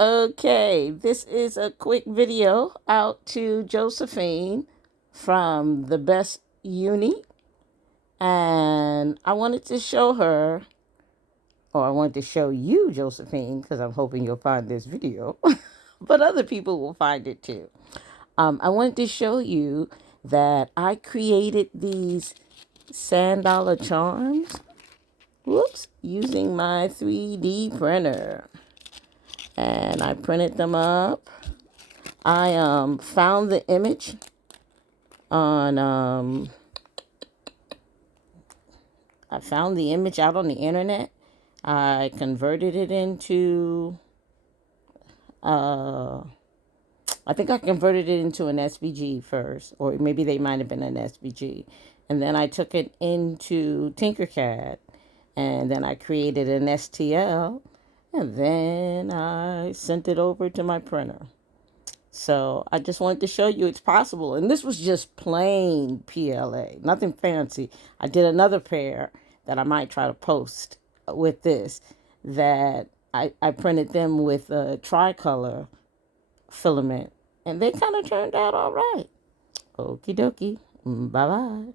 Okay, this is a quick video out to Josephine from the Best Uni. And I wanted to show her, or I wanted to show you, Josephine, because I'm hoping you'll find this video, but other people will find it too. I wanted to show you that I created these sand dollar charms, whoops, using my 3D printer. And I printed them up. I found the image on I found the image out on the internet. I converted it into uh I think I converted it into an SVG first, or maybe they might have been an SVG. And then I took it into Tinkercad, and then I created an STL, and then I sent it over to my printer. So I just wanted to show you it's possible. And this was just plain PLA, nothing fancy. I did another pair that I might try to post with this that I printed them with a tricolor filament. And they kind of turned out all right. Okie dokie. Bye bye.